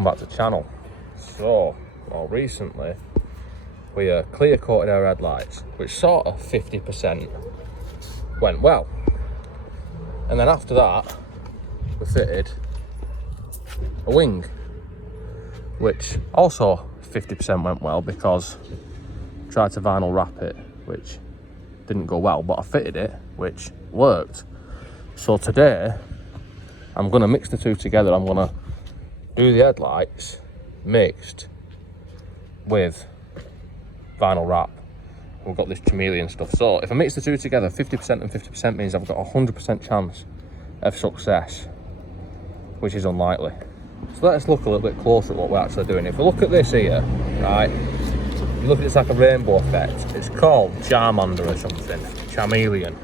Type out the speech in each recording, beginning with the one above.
welcome back to the channel. So, more recently, we clear coated our headlights, which sort of 50% went well. And then after that, we fitted a wing, which also 50% went well because I tried to vinyl wrap it, which didn't go well, but I fitted it, which worked. So today, I'm gonna mix the two together. I'm gonna do the headlights mixed with vinyl wrap. We've got this Chameleon stuff. So if I mix the two together, 50% and 50% means I've got a 100% chance of success, which is unlikely. So let's look a little bit closer at what we're actually doing. If we look at this here, right, you look at it's like a rainbow effect. It's called Charmander or something, Chameleon.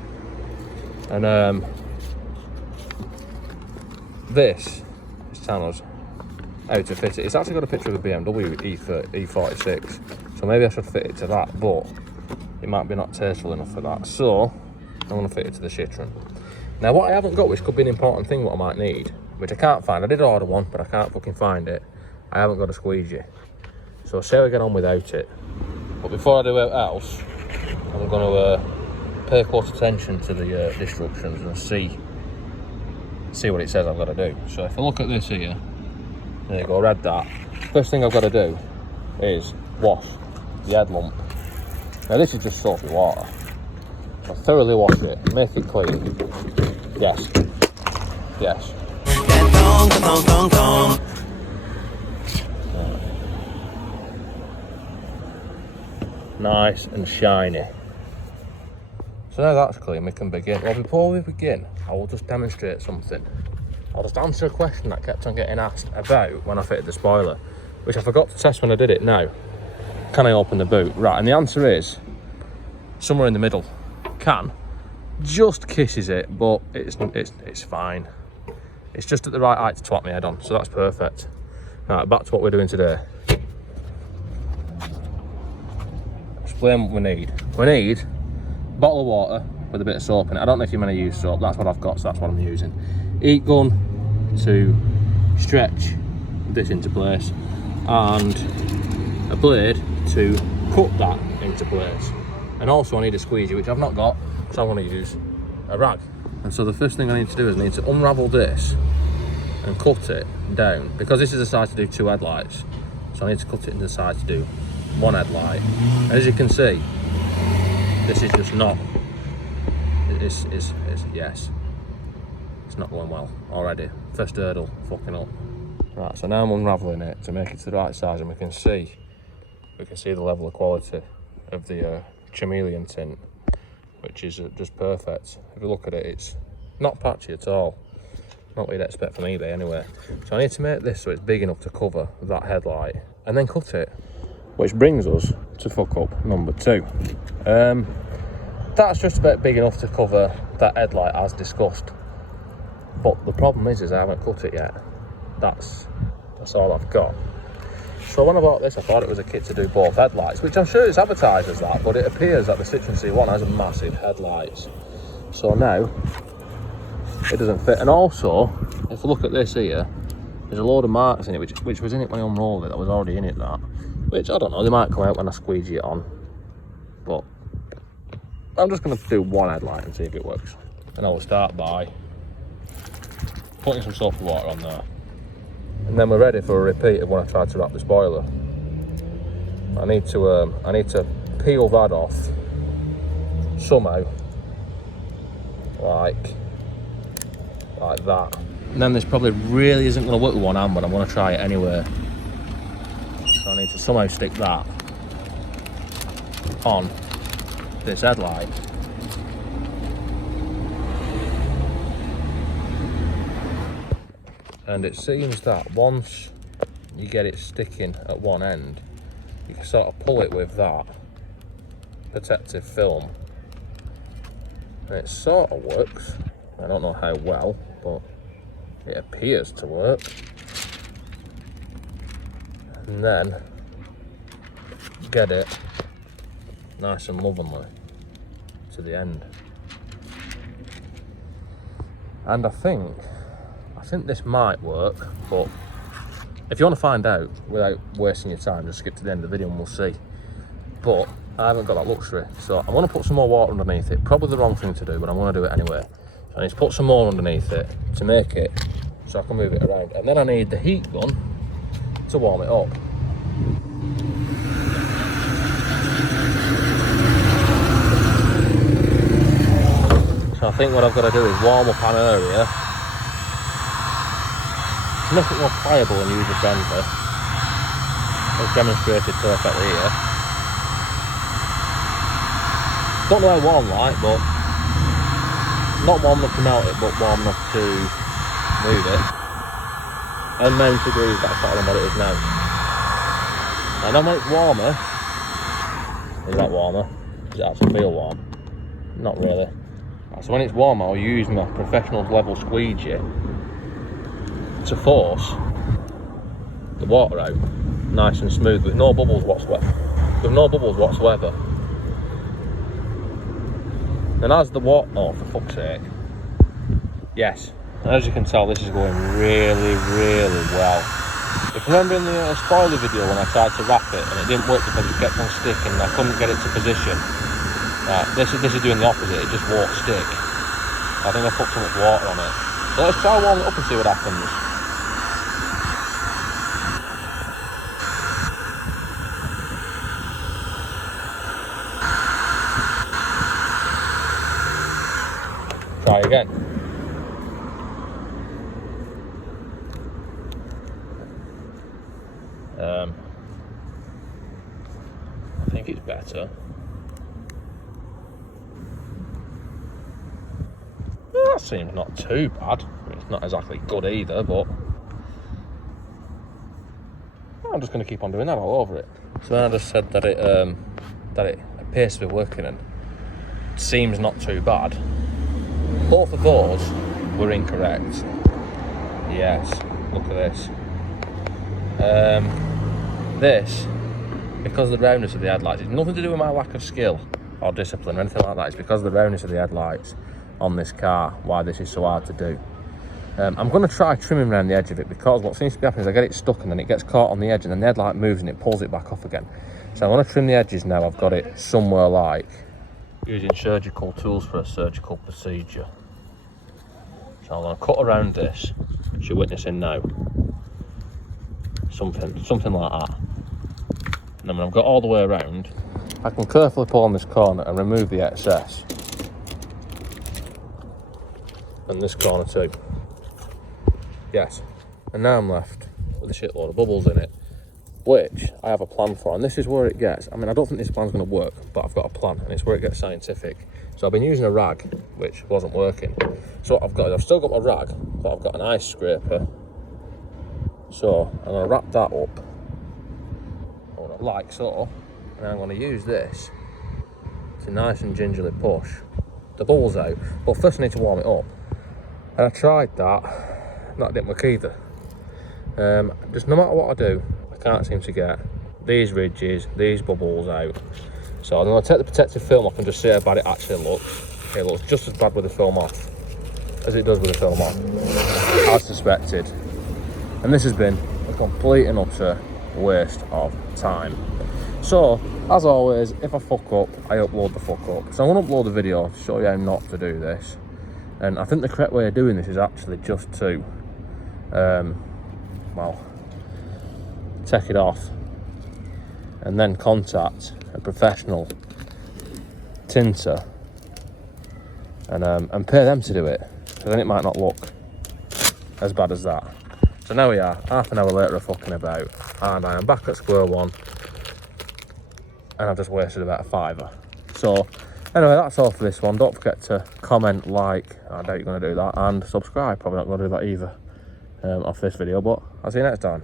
And this is telling us how to fit it. It's actually got a picture of a BMW E46, so maybe I should fit it to that, but it might be not tasteful enough for that. So I'm gonna fit it to the Citroen. Now what I haven't got, which could be an important thing what I might need, which I can't find. I did order one, but I can't fucking find it. I haven't got a squeegee. So I'll see how I get on without it. But before I do anything else, I'm gonna pay close attention to the instructions and see what it says I've got to do. So if I look at this here, there you go, read that. First thing I've got to do is wash the headlamp. Now this is just soapy water. I'll thoroughly wash it, make it clean. Yes. Yes. Nice and shiny. So now that's clean, we can begin. Well, before we begin, I will just demonstrate something. I'll just answer a question that kept on getting asked about when I fitted the spoiler, which I forgot to test when I did it. Now, can I open the boot? Right, and the answer is somewhere in the middle. Can. Just kisses it, but it's fine. It's just at the right height to twat my head on, so that's perfect. Right, back to what we're doing today. Explain what we need. We need a bottle of water with a bit of soap in it. I don't know if you're going to use soap, that's what I've got, so that's what I'm using. Heat gun to stretch this into place, and a blade to cut that into place. And also I need a squeegee, which I've not got, so I'm going to use a rag. And so the first thing I need to do is I need to unravel this and cut it down, because this is the size to do 2 headlights, so I need to cut it into the size to do 1 headlight. And as you can see, this is just not, yes, it's not going well already. First hurdle, fucking up. Right, so now I'm unraveling it to make it to the right size, and we can see the level of quality of the Chameleon tint, which is just perfect. If you look at it, it's not patchy at all. Not what you'd expect from eBay anyway. So I need to make this so it's big enough to cover that headlight, and then cut it. Which brings us to fuck up number 2. That's just about big enough to cover that headlight as discussed. But the problem is I haven't cut it yet. That's all I've got. So when I bought this, I thought it was a kit to do both headlights, which I'm sure it's advertised as that, but it appears that the Citroen C1 has massive headlights. So now, it doesn't fit. And also, if you look at this here, there's a load of marks in it, which was in it when I unrolled it, that was already in it, that. Which, I don't know, they might come out when I squeegee it on. But I'm just going to do 1 headlight and see if it works. And I will start by putting some soapy water on there. And then we're ready for a repeat of when I tried to wrap the spoiler. I need to peel that off somehow, like that. And then this probably really isn't going to work with one hand, but I'm going to try it anyway. So I need to somehow stick that on this headlight. And it seems that once you get it sticking at one end, you can sort of pull it with that protective film. And it sort of works. I don't know how well, but it appears to work. And then get it nice and lovingly to the end. And I think this might work, but If you want to find out without wasting your time, just skip to the end of the video and we'll see. But I haven't got that luxury, so I want to put some more water underneath it. Probably the wrong thing to do, but I want to do it anyway. So I need to put some more underneath it to make it so I can move it around. And then I need the heat gun to warm it up. So I think what I've got to do is warm up an area, make it more pliable and user friendly. It's demonstrated perfectly here. Don't know how warm like, but not warm enough to melt it, but warm enough to move it. And 90 degrees, that's better than what it is now. And then when it's warmer, is that warmer? Does it actually feel warm? Not really. So when it's warmer, I'll use my professional level squeegee to force the water out nice and smooth with no bubbles whatsoever. And as the water, oh for fuck's sake, yes, and as you can tell this is going really well. If you remember in the spoiler video when I tried to wrap it and it didn't work because it kept on sticking and I couldn't get it to position, this is doing the opposite, it just won't stick. I think I put too much water on it. So let's try warming it up and see what happens. Try again. I think it's better. That seems not too bad. I mean, it's not exactly good either, but I'm just going to keep on doing that all over it. So I just said that it appears to be working and seems not too bad. Both of those were incorrect. Yes, look at this. This, because of the roundness of the headlights, it's nothing to do with my lack of skill or discipline or anything like that. It's because of the roundness of the headlights on this car, why this is so hard to do. I'm going to try trimming around the edge of it, because what seems to be happening is I get it stuck and then it gets caught on the edge and then the headlight moves and it pulls it back off again. So I want to trim the edges now. I've got it somewhere like using surgical tools for a surgical procedure. So I'm going to cut around this, which you're witnessing now. Something like that. And then when I've got all the way around, I can carefully pull on this corner and remove the excess. And this corner too. Yes. And now I'm left with a shitload of bubbles in it, which I have a plan for. And this is where it gets, I mean, I don't think this plan's going to work, but I've got a plan and it's where it gets scientific. So I've been using a rag, which wasn't working. So what I've got is I've still got my rag, but I've got an ice scraper. So I'm going to wrap that up, like so, and I'm going to use this to nice and gingerly push the bubbles out. But first I need to warm it up. And I tried that didn't work either. Just no matter what I do, I can't seem to get these ridges, these bubbles out. So I'm going to take the protective film off and just see how bad it actually looks. It looks just as bad with the film off as it does with the film on, as suspected. And this has been a complete and utter waste of time. So, as always, if I fuck up, I upload the fuck up. So I'm going to upload a video to show you how not to do this. And I think the correct way of doing this is actually just to, well, take it off and then contact a professional tinter and pay them to do it. So then it might not look as bad as that. So now we are, half an hour later of fucking about, and I am back at square one, and I've just wasted about a £5. So, anyway, that's all for this one. Don't forget to comment, like, I doubt you're going to do that, and subscribe. Probably not going to do that either off this video, but I'll see you next time.